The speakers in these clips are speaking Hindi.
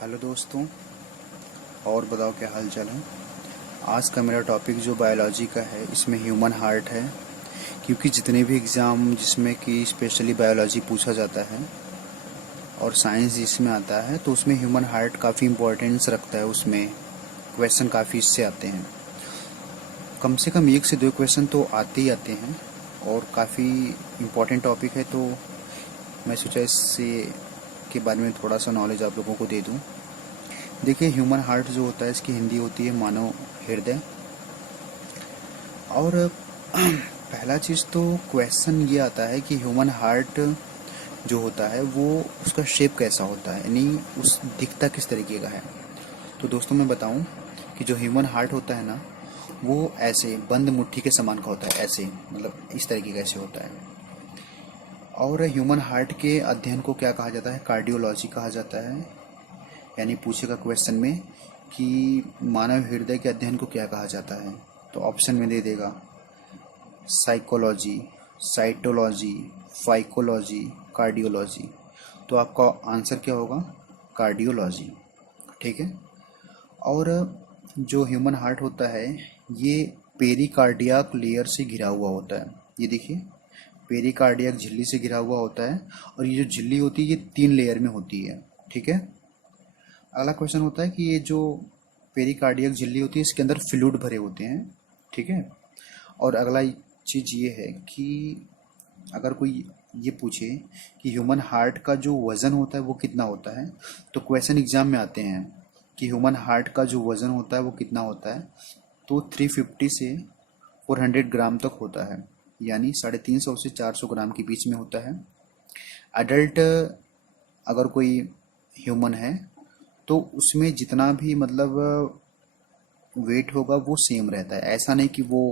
हेलो दोस्तों। और बताओ क्या हाल चाल है। आज का मेरा टॉपिक जो बायोलॉजी का है इसमें ह्यूमन हार्ट है। क्योंकि जितने भी एग्ज़ाम जिसमें कि स्पेशली बायोलॉजी पूछा जाता है और साइंस जिसमें आता है तो उसमें ह्यूमन हार्ट काफ़ी इम्पोर्टेंस रखता है। उसमें क्वेश्चन काफ़ी इससे आते हैं। कम से कम 1 से 2 क्वेश्चन तो आते ही आते हैं और काफ़ी इम्पोर्टेंट टॉपिक है, तो मैं सोचा इससे के बारे में थोड़ा सा नॉलेज आप लोगों को दे दूं। देखिए, ह्यूमन हार्ट जो होता है इसकी हिंदी होती है मानव हृदय। और पहला चीज़ तो क्वेश्चन ये आता है कि ह्यूमन हार्ट जो होता है वो उसका शेप कैसा होता है, यानी उस दिखता किस तरीके का है। तो दोस्तों मैं बताऊं कि जो ह्यूमन हार्ट होता है ना, वो ऐसे बंद मुट्ठी के समान का होता है। ऐसे मतलब इस तरीके का ऐसे होता है। और ह्यूमन हार्ट के अध्ययन को क्या कहा जाता है? कार्डियोलॉजी कहा जाता है। यानी पूछेगा क्वेश्चन में कि मानव हृदय के अध्ययन को क्या कहा जाता है, तो ऑप्शन में दे देगा साइकोलॉजी, साइटोलॉजी, फाइकोलॉजी, कार्डियोलॉजी। तो आपका आंसर क्या होगा? कार्डियोलॉजी। ठीक है। और जो ह्यूमन हार्ट होता है ये पेरिकार्डियक लेयर से घिरा हुआ होता है। ये देखिए, पेरिकार्डियक झिल्ली से घिरा हुआ होता है। और ये जो झिल्ली होती है ये 3 लेयर में होती है। ठीक है। अगला क्वेश्चन होता है कि ये जो पेरिकार्डियक झिल्ली होती है इसके अंदर फ्लूइड भरे होते हैं। ठीक है। और अगला चीज़ ये है कि अगर कोई ये पूछे कि ह्यूमन हार्ट का जो वज़न होता है वो कितना होता है, तो क्वेश्चन एग्जाम में आते हैं कि ह्यूमन हार्ट का जो वज़न होता है वो कितना होता है, तो 350 से 400 ग्राम तक होता है। यानी 350 से 400 ग्राम के बीच में होता है। अडल्ट अगर कोई ह्यूमन है तो उसमें जितना भी मतलब वेट होगा वो सेम रहता है। ऐसा नहीं कि वो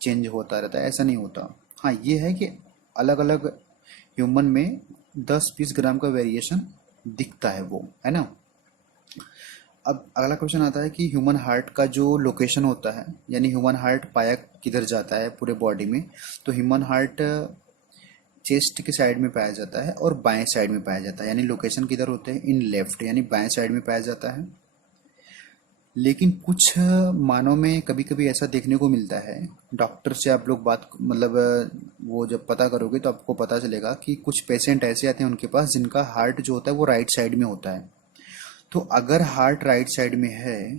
चेंज होता रहता है, ऐसा नहीं होता। हाँ, ये है कि अलग अलग ह्यूमन में 10-20 ग्राम का वेरिएशन दिखता है, वो है ना। अब अगला क्वेश्चन आता है कि ह्यूमन हार्ट का जो लोकेशन होता है, यानी ह्यूमन हार्ट पाया किधर जाता है पूरे बॉडी में, तो ह्यूमन हार्ट चेस्ट के साइड में पाया जाता है और बाएं साइड में पाया जाता है। यानी लोकेशन किधर होते हैं? इन लेफ्ट, यानी बाएं साइड में पाया जाता है। लेकिन कुछ मानव में कभी कभी ऐसा देखने को मिलता है। डॉक्टर से आप लोग बात मतलब वो जब पता करोगे तो आपको पता चलेगा कि कुछ पेशेंट ऐसे आते हैं उनके पास जिनका हार्ट जो होता है वो राइट साइड में होता है। तो अगर हार्ट राइट साइड में है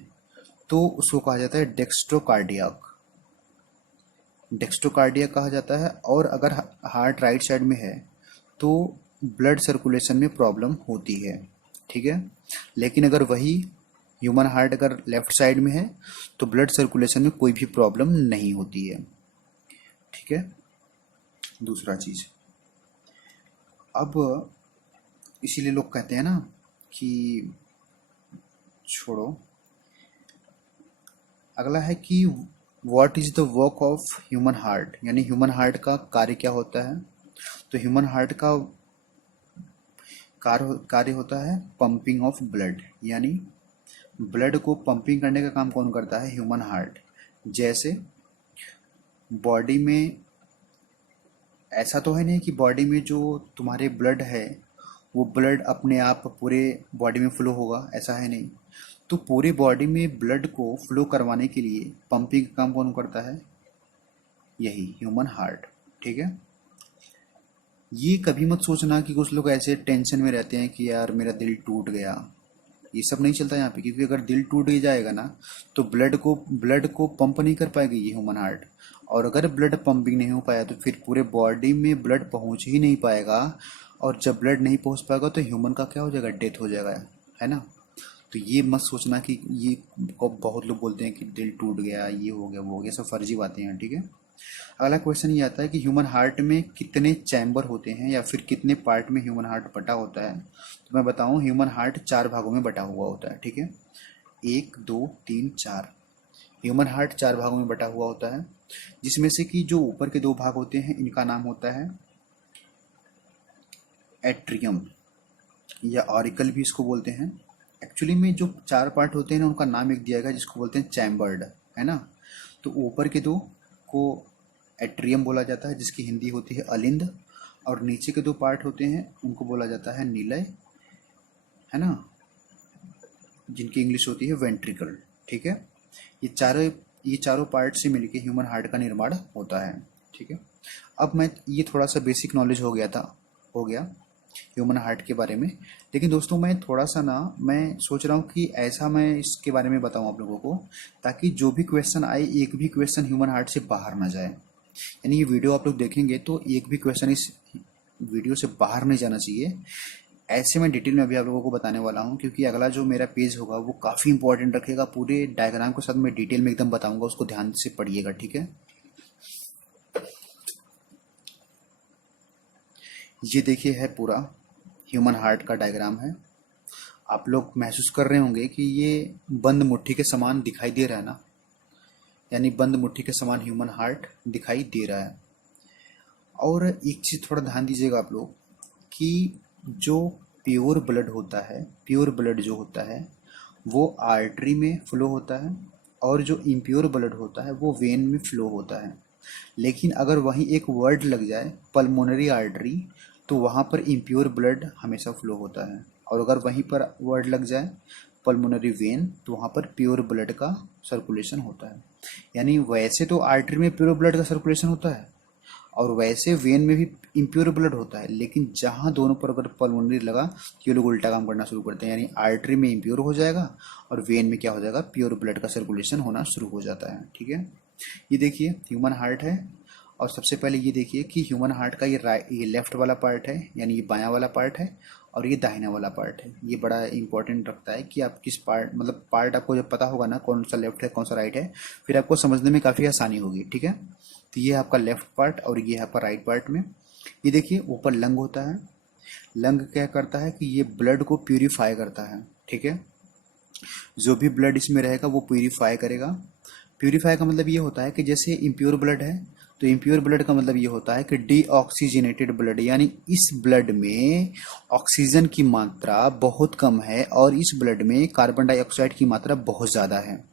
तो उसको कहा जाता है डेक्स्ट्रोकार्डियक। डेक्स्ट्रोकार्डियक कहा जाता है। और अगर हार्ट राइट साइड में है तो ब्लड सर्कुलेशन में प्रॉब्लम होती है। ठीक है। लेकिन अगर वही ह्यूमन हार्ट अगर लेफ्ट साइड में है तो ब्लड सर्कुलेशन में कोई भी प्रॉब्लम नहीं होती है। ठीक है। दूसरा चीज, अब इसीलिए लोग कहते हैं ना कि छोड़ो। अगला है कि what is the work of human heart, यानी ह्यूमन हार्ट का कार्य क्या होता है। तो ह्यूमन हार्ट का कार्य होता है पंपिंग ऑफ ब्लड। यानी ब्लड को पंपिंग करने का काम कौन करता है? Human heart. जैसे बॉडी में ऐसा तो है नहीं कि बॉडी में जो तुम्हारे ब्लड है वो ब्लड अपने आप पूरे बॉडी में फ्लो होगा, ऐसा है नहीं। तो पूरे बॉडी में ब्लड को फ्लो करवाने के लिए पंपिंग का काम कौन करता है? यही ह्यूमन हार्ट। ठीक है। ये कभी मत सोचना कि कुछ लोग ऐसे टेंशन में रहते हैं कि यार मेरा दिल टूट गया। ये सब नहीं चलता यहाँ पे, क्योंकि अगर दिल टूट ही जाएगा ना तो ब्लड को पंप नहीं कर पाएगी ये ह्यूमन हार्ट। और अगर ब्लड पंपिंग नहीं हो पाया तो फिर पूरे बॉडी में ब्लड पहुंच ही नहीं पाएगा। और जब ब्लड नहीं पहुंच पाएगा तो ह्यूमन का क्या हो जाएगा? डेथ हो जाएगा, है ना। तो ये मत सोचना कि ये बहुत लोग बोलते हैं कि दिल टूट गया, ये हो गया, वो हो गया, सब फर्जी बातें हैं। ठीक है। अगला क्वेश्चन ये आता है कि ह्यूमन हार्ट में कितने चैम्बर होते हैं या फिर कितने पार्ट में ह्यूमन हार्ट बटा होता है। तो मैं बताऊं, ह्यूमन हार्ट 4 भागों में बटा हुआ होता है। ठीक है। 1, 2, 3, 4। ह्यूमन हार्ट 4 भागों में बटा हुआ होता है, जिसमें से कि जो ऊपर के 2 भाग होते हैं इनका नाम होता है एट्रियम, या ऑरिकल भी इसको बोलते हैं। एक्चुअली में जो 4 पार्ट होते हैं ना उनका नाम एक दिया गया जिसको बोलते हैं चैम्बर्ड, है ना। तो ऊपर के 2 को एट्रियम बोला जाता है जिसकी हिंदी होती है अलिंद। और नीचे के 2 पार्ट होते हैं उनको बोला जाता है निलय, है ना। जिनकी इंग्लिश होती है वेंट्रिकल। ठीक है, ये चारों पार्ट से मिलके ह्यूमन हार्ट का निर्माण होता है। ठीक है, अब मैं ये थोड़ा सा बेसिक नॉलेज हो गया ह्यूमन हार्ट के बारे में। लेकिन दोस्तों मैं थोड़ा सा ना मैं सोच रहा हूँ कि ऐसा मैं इसके बारे में बताऊँ आप लोगों को, ताकि जो भी क्वेश्चन आए एक भी क्वेश्चन ह्यूमन हार्ट से बाहर ना जाए। यानी ये वीडियो आप लोग देखेंगे तो एक भी क्वेश्चन इस वीडियो से बाहर नहीं जाना चाहिए। ऐसे मैं डिटेल में अभी आप लोगों को बताने वाला हूँ, क्योंकि अगला जो मेरा पेज होगा वो काफ़ी इंपॉर्टेंट रखेगा। पूरे डायग्राम के साथ मैं डिटेल में एकदम बताऊंगा, उसको ध्यान से पढ़िएगा। ठीक है, ये देखिए है पूरा ह्यूमन हार्ट का डायग्राम है। आप लोग महसूस कर रहे होंगे कि ये बंद मुट्ठी के समान दिखाई दे रहा है ना, यानी बंद मुट्ठी के समान ह्यूमन हार्ट दिखाई दे रहा है। और एक चीज़ थोड़ा ध्यान दीजिएगा आप लोग कि जो प्योर ब्लड होता है, प्योर ब्लड जो होता है वो आर्टरी में फ्लो होता है, और जो इम्प्योर ब्लड होता है वो वेन में फ्लो होता है। लेकिन अगर वहीं एक वर्ड लग जाए पल्मोनरी आर्टरी, तो वहाँ पर इम्प्योर ब्लड हमेशा फ्लो होता है, और अगर वहीं पर वर्ड लग जाए पल्मोनरी वेन, तो वहाँ पर प्योर ब्लड का सर्कुलेशन होता है। यानी वैसे तो आर्टरी में प्योर ब्लड का सर्कुलेशन होता है, और वैसे वेन में भी इम्प्योर ब्लड होता है, लेकिन जहाँ दोनों पर अगर पल्मोनरी लगा तो ये लोग उल्टा काम करना शुरू करते हैं। यानी आर्टरी में इम्प्योर हो जाएगा और वेन में क्या हो जाएगा, प्योर ब्लड का सर्कुलेशन होना शुरू हो जाता है। ठीक है, ये देखिए ह्यूमन हार्ट है, और सबसे पहले ये देखिए कि ह्यूमन हार्ट का ये लेफ्ट वाला पार्ट है, यानी ये बायां वाला पार्ट है, और ये दाहिना वाला पार्ट है। ये बड़ा इंपॉर्टेंट रखता है कि आप किस पार्ट, मतलब पार्ट आपको जब पता होगा ना कौन सा लेफ्ट है कौन सा राइट है, फिर आपको समझने में काफ़ी आसानी होगी। ठीक है, तो ये है आपका लेफ्ट पार्ट और ये है आपका राइट पार्ट में। ये देखिए ऊपर लंग होता है। लंग क्या करता है कि ये ब्लड को प्यूरिफाई करता है। ठीक है, जो भी ब्लड इसमें रहेगा वो प्यूरिफाई करेगा। प्यूरिफाई का मतलब ये होता है कि जैसे इम्प्योर ब्लड है, तो इम्प्योर ब्लड का मतलब ये होता है कि डीऑक्सीजनेटेड ब्लड, यानी इस ब्लड में ऑक्सीजन की मात्रा बहुत कम है और इस ब्लड में कार्बन डाइऑक्साइड की मात्रा बहुत ज़्यादा है।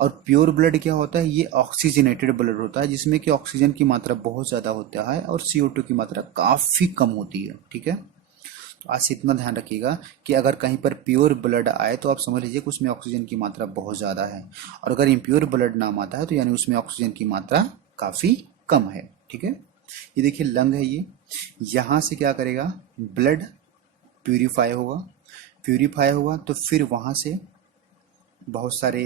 और प्योर ब्लड क्या होता है, ये ऑक्सीजनेटेड ब्लड होता है, जिसमें कि ऑक्सीजन की मात्रा बहुत ज़्यादा होता है और CO2 की मात्रा काफ़ी कम होती है। ठीक है, तो आज से इतना ध्यान रखिएगा कि अगर कहीं पर प्योर ब्लड आए तो आप समझ लीजिए कि उसमें ऑक्सीजन की मात्रा बहुत ज़्यादा है, और अगर इम्प्योर ब्लड नाम आता है तो यानी उसमें ऑक्सीजन की मात्रा काफ़ी कम है। ठीक है, ये देखिए लंग है, ये यहाँ से क्या करेगा, ब्लड प्यूरिफाई होगा। प्यूरिफाई हुआ तो फिर वहाँ से बहुत सारे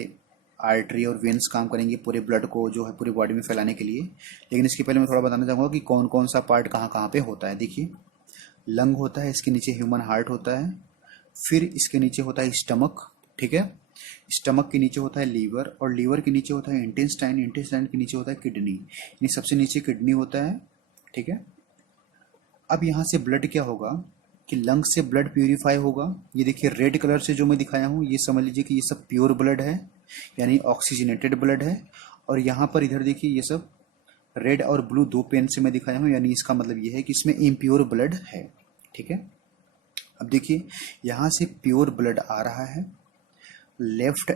आर्टरी और वेन्स काम करेंगे पूरे ब्लड को जो है पूरी बॉडी में फैलाने के लिए। लेकिन इसके पहले मैं थोड़ा बताना चाहूँगा कि कौन कौन सा पार्ट कहाँ कहाँ पे होता है। देखिए लंग होता है, इसके नीचे ह्यूमन हार्ट होता है, फिर इसके नीचे होता है स्टमक। ठीक है, स्टमक के नीचे होता है लीवर, और लीवर के नीचे होता है इंटेस्टाइन, इंटेस्टाइन के नीचे होता है किडनी, यानी सबसे नीचे किडनी होता है। ठीक है, अब यहाँ से ब्लड क्या होगा कि लंग से ब्लड प्यूरिफाई होगा। ये देखिए रेड कलर से जो मैं दिखाया हूँ ये समझ लीजिए कि ये सब प्योर ब्लड है, यानी ऑक्सीजनेटेड ब्लड है। और यहाँ पर इधर देखिए ये सब रेड और ब्लू दो पेन से मैं दिखाया हूँ, यानी इसका मतलब ये है कि इसमें इम्प्योर ब्लड है। ठीक है, अब देखिए यहाँ से प्योर ब्लड आ रहा है, लेफ्ट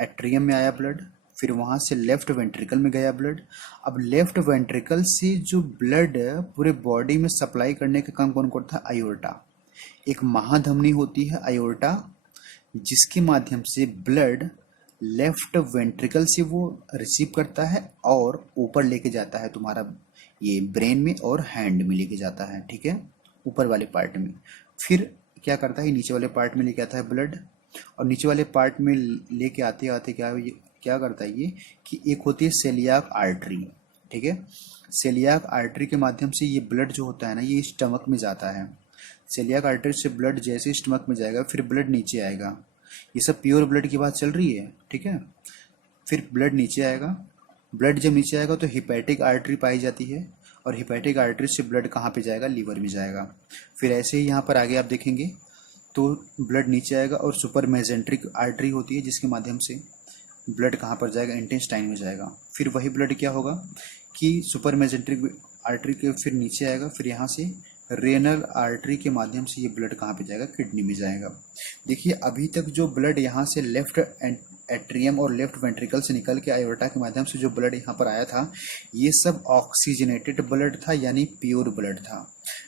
एट्रियम में आया ब्लड, फिर वहाँ से लेफ्ट वेंट्रिकल में गया ब्लड। अब लेफ्ट वेंट्रिकल से जो ब्लड पूरे बॉडी में सप्लाई करने का काम कौन करता है, आयोर्टा। एक महाधमनी होती है आयोर्टा, जिसके माध्यम से ब्लड लेफ्ट वेंट्रिकल से वो रिसीव करता है और ऊपर लेके जाता है तुम्हारा ये ब्रेन में और हैंड में लेके जाता है। ठीक है, ऊपर वाले पार्ट में। फिर क्या करता है, नीचे वाले पार्ट में लेके आता है ब्लड, और नीचे वाले पार्ट में लेके आते आते क्या करता है ये कि एक होती है सेलियाक आर्टरी। ठीक है, सेलियाक आर्टरी के माध्यम से ये ब्लड जो होता है ना ये स्टमक में जाता है। सेलियाक आर्टरी से ब्लड जैसे स्टमक में जाएगा फिर ब्लड नीचे आएगा। ये सब प्योर ब्लड की बात चल रही है। ठीक है, फिर ब्लड नीचे आएगा। ब्लड जब नीचे आएगा तो हिपैटिक आर्टरी पाई जाती है, और हिपैटिक आर्टरी से ब्लड कहाँ पे जाएगा, लीवर में जाएगा। फिर ऐसे ही यहाँ पर आगे आप देखेंगे तो ब्लड नीचे आएगा और सुपर मेजेंट्रिक आर्टरी होती है, जिसके माध्यम से ब्लड कहाँ पर जाएगा, इंटेस्टाइन में जाएगा। फिर वही ब्लड क्या होगा कि सुपर मेजेंट्रिक आर्टरी के फिर नीचे आएगा, फिर यहाँ से रेनल आर्टरी के माध्यम से ये ब्लड कहाँ पे जाएगा, किडनी में जाएगा। देखिए अभी तक जो ब्लड यहाँ से लेफ्ट एट्रियम और लेफ्ट वेंट्रिकल से निकल के आयोर्टा के माध्यम से जो ब्लड यहाँ पर आया था ये सब ऑक्सीजनेटेड ब्लड था, यानी प्योर ब्लड था।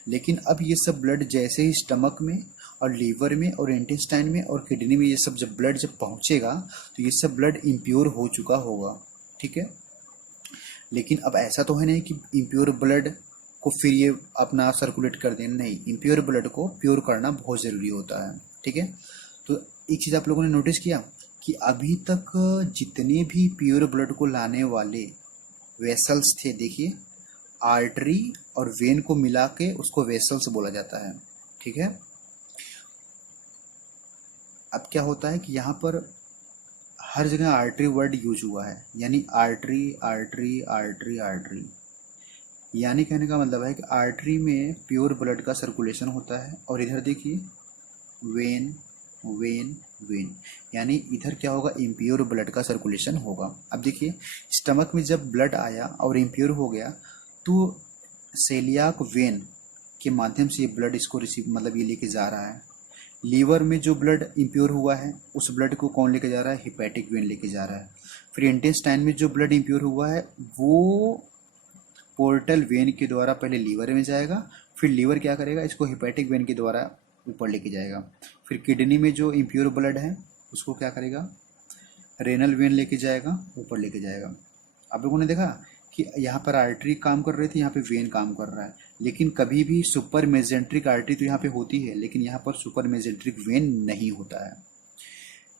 लेकिन अब ये सब ब्लड जैसे ही स्टमक में और लीवर में और इंटेस्टाइन में और किडनी में ये सब जब ब्लड जब पहुंचेगा तो ये सब ब्लड इम्प्योर हो चुका होगा, ठीक है। लेकिन अब ऐसा तो है नहीं कि इम्प्योर ब्लड को फिर ये अपना सर्कुलेट कर दें, नहीं, इम्प्योर ब्लड को प्योर करना बहुत ज़रूरी होता है, ठीक है। तो एक चीज़ आप लोगों ने नोटिस किया कि अभी तक जितने भी प्योर ब्लड को लाने वाले वेसल्स थे, देखिए आर्टरी और वेन को मिला के उसको वेसल्स बोला जाता है, ठीक है। अब क्या होता है कि यहाँ पर हर जगह आर्टरी वर्ड यूज हुआ है, यानी आर्टरी आर्टरी आर्टरी आर्टरी, यानी कहने का मतलब है कि आर्टरी में प्योर ब्लड का सर्कुलेशन होता है और इधर देखिए वेन वेन वेन, यानी इधर क्या होगा, इम्प्योर ब्लड का सर्कुलेशन होगा। अब देखिए स्टमक में जब ब्लड आया और इम्प्योर हो गया तो सेलियाक वेन के माध्यम से ये ब्लड इसको रिसीव मतलब ये लेके जा रहा है। लीवर में जो ब्लड इम्प्योर हुआ है उस ब्लड को कौन लेके जा रहा है, हिपैटिक वेन लेके जा रहा है। फिर इंटेस्टाइन में जो ब्लड इम्प्योर हुआ है वो पोर्टल वेन के द्वारा पहले लीवर में जाएगा, फिर लीवर क्या करेगा, इसको हिपैटिक वेन के द्वारा ऊपर लेके जाएगा। फिर किडनी में जो इम्प्योर ब्लड है उसको क्या करेगा, रेनल वेन लेके जाएगा, ऊपर लेके जाएगा। आप लोगों ने देखा कि यहाँ पर आर्टरी काम कर रही थी, यहाँ पे वेन काम कर रहा है, लेकिन कभी भी सुपर मेजेंट्रिक आर्टरी तो यहाँ पे होती है, लेकिन यहाँ पर सुपर मेजेंट्रिक वेन नहीं होता है,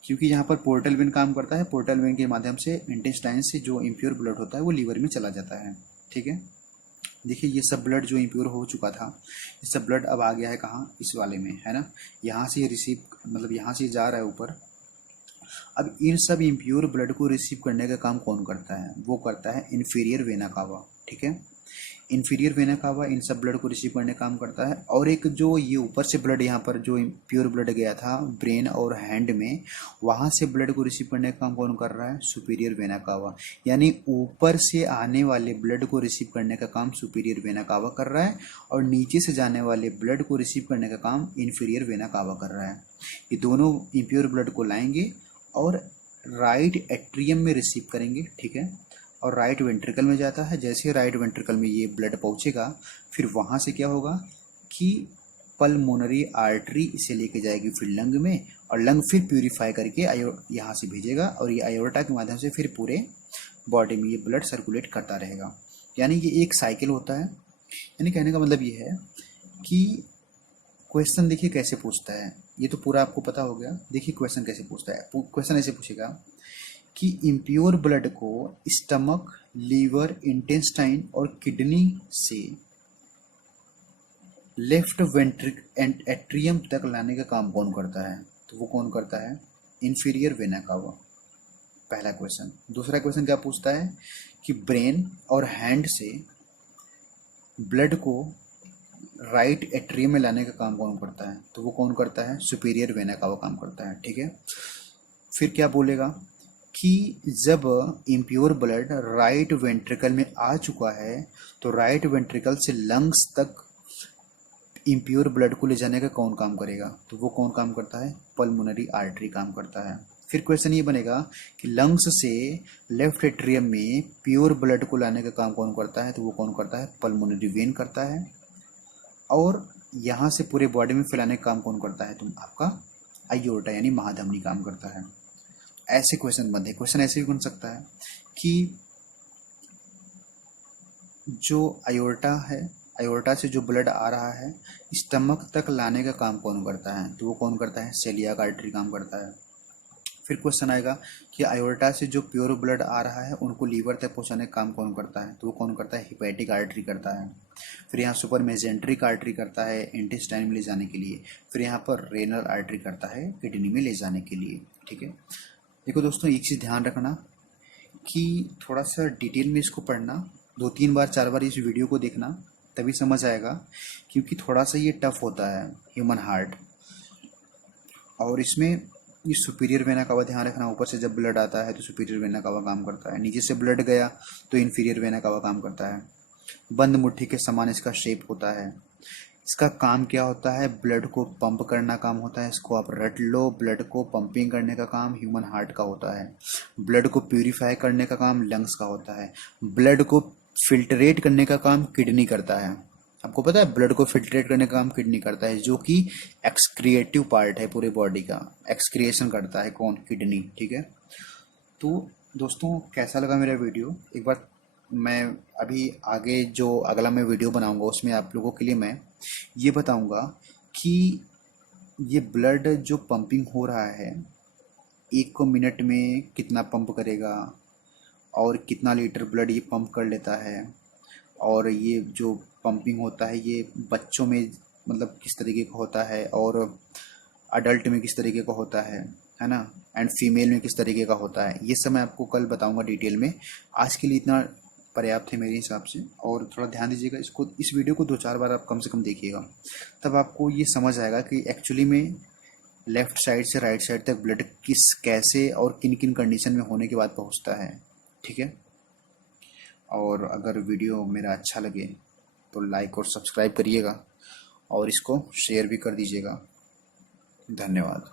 क्योंकि यहाँ पर पोर्टल वेन काम करता है। पोर्टल वेन के माध्यम से इंटेस्टाइन से जो इम्प्योर ब्लड होता है वो लीवर में चला जाता है, ठीक है। देखिए ये सब ब्लड जो इम्प्योर हो चुका था, ये सब ब्लड अब आ गया है कहाँ, इस वाले में, है ना। यहाँ से रिसीव मतलब यहाँ से जा रहा है ऊपर। अब इन सब इम्प्योर ब्लड को रिसीव करने का काम कौन करता है, वो करता है इन्फीरियर वेना कावा, ठीक है। इन्फीरियर वेना कावा इन सब ब्लड को रिसीव करने का काम करता है। और एक जो ये ऊपर से ब्लड यहाँ पर जो प्योर ब्लड गया था ब्रेन और हैंड में, वहाँ से ब्लड को रिसीव करने का काम कौन कर रहा है, सुपीरियर वेना कावा, यानी ऊपर से आने वाले ब्लड को रिसीव करने का काम सुपीरियर वेना कावा कर रहा है और नीचे से जाने वाले ब्लड को रिसीव करने का काम इन्फीरियर वेना कावा कर रहा है। ये दोनों इम्प्योर ब्लड को लाएंगे और राइट एट्रियम में रिसीव करेंगे, ठीक है, और राइट वेंट्रिकल में जाता है। जैसे राइट वेंट्रिकल में ये ब्लड पहुंचेगा फिर वहां से क्या होगा कि पल्मोनरी आर्टरी इसे लेके जाएगी फिर लंग में, और लंग फिर प्यूरिफाई करके यहाँ से भेजेगा और ये आयोर्टा के माध्यम से फिर पूरे बॉडी में ये ब्लड सर्कुलेट करता रहेगा। यानी ये एक साइकिल होता है। यानी कहने का मतलब ये है कि क्वेश्चन देखिए कैसे पूछता है, ये तो पूरा आपको पता हो गया। देखिए क्वेश्चन कैसे पूछता है, क्वेश्चन ऐसे पूछेगा कि इम्प्योर ब्लड को स्टमक, लीवर, इंटेस्टाइन और किडनी से लेफ्ट वेंट्रिक एंड एट्रियम तक लाने का काम कौन करता है, तो वो कौन करता है, इन्फीरियर वेना कावा। पहला क्वेश्चन। दूसरा क्वेश्चन क्या पूछता है कि ब्रेन और हैंड से ब्लड को राइट एट्रियम में लाने का काम कौन करता है, तो वो कौन करता है, सुपीरियर वेना कावा काम करता है, ठीक है। फिर क्या बोलेगा कि जब इम्प्योर ब्लड राइट वेंट्रिकल में आ चुका है तो राइट वेंट्रिकल से लंग्स तक इम्प्योर ब्लड को ले जाने का कौन काम करेगा, तो वो कौन काम करता है, पल्मोनरी आर्टरी काम करता है। फिर क्वेश्चन ये बनेगा कि लंग्स से लेफ्ट एट्रियम में प्योर ब्लड को लाने का काम कौन करता है, तो वो कौन करता है, पल्मोनरी वेन करता है। और यहाँ से पूरे बॉडी में फैलाने का काम कौन करता है, तो आपका आयोर्टा यानी महाधमनी काम करता है। ऐसे क्वेश्चन बनते हैं। क्वेश्चन ऐसे भी बन सकता है कि जो आयोर्टा है, आयोर्टा से जो ब्लड आ रहा है स्टमक तक लाने का काम कौन करता है, तो वो कौन करता है, सेलियाक आर्टरी काम करता है। फिर क्वेश्चन आएगा कि आयोर्टा से जो प्योर ब्लड आ रहा है उनको लीवर तक पहुंचाने का काम कौन करता है, तो वो कौन करता है, हिपैटिक आर्टरी करता है। फिर यहाँ सुपर मेजेंट्रिक आर्टरी करता है इंटेस्टाइन में ले जाने के लिए। फिर यहाँ पर रेनल आर्टरी करता है किडनी में ले जाने के लिए, ठीक है। देखो दोस्तों एक चीज़ ध्यान रखना कि थोड़ा सा डिटेल में इसको पढ़ना, 2-3 बार 4 बार इस वीडियो को देखना तभी समझ आएगा, क्योंकि थोड़ा सा ये टफ होता है ह्यूमन हार्ट। और इसमें ये सुपीरियर वेना कावा ध्यान रखना, ऊपर से जब ब्लड आता है तो सुपीरियर वेना कावा काम करता है, नीचे से ब्लड गया तो इन्फीरियर वेना कावा काम करता है। बंद मुट्ठी के समान इसका शेप होता है। इसका काम क्या होता है, ब्लड को पंप करना काम होता है। इसको आप रट लो, ब्लड को पंपिंग करने का काम ह्यूमन हार्ट का होता है। ब्लड को प्यूरिफाई करने का काम लंग्स का होता है। ब्लड को फिल्टरेट करने का काम किडनी करता है। आपको पता है ब्लड को फिल्ट्रेट करने का काम किडनी करता है, जो कि एक्सक्रिएटिव पार्ट है पूरे बॉडी का। एक्सक्रिएशन करता है कौन? किडनी। ठीक है। तो दोस्तों कैसा लगा मेरा वीडियो? एक बार मैं अभी आगे जो अगला मैं वीडियो बनाऊंगा उसमें आप लोगों के लिए मैं ये बताऊंगा कि ये ब्लड जो पंपिंग हो रहा है 1 मिनट में कितना पंप करेगा और कितना लीटर ब्लड ये पंप कर लेता है, और ये जो पंपिंग होता है ये बच्चों में मतलब किस तरीके का होता है और अडल्ट में किस तरीके का होता है ना, एंड फीमेल में किस तरीके का होता है, ये सब मैं आपको कल बताऊंगा डिटेल में। आज के लिए इतना पर्याप्त है मेरे हिसाब से, और थोड़ा ध्यान दीजिएगा इसको, इस वीडियो को 2-4 बार आप कम से कम देखिएगा, तब आपको ये समझ आएगा कि एक्चुअली में लेफ्ट साइड से राइट साइड तक ब्लड किस कैसे और किन किन कंडीशन में होने के बाद पहुंचता है। ठीक है। और अगर वीडियो मेरा अच्छा लगे तो लाइक और सब्सक्राइब करिएगा और इसको शेयर भी कर दीजिएगा। धन्यवाद।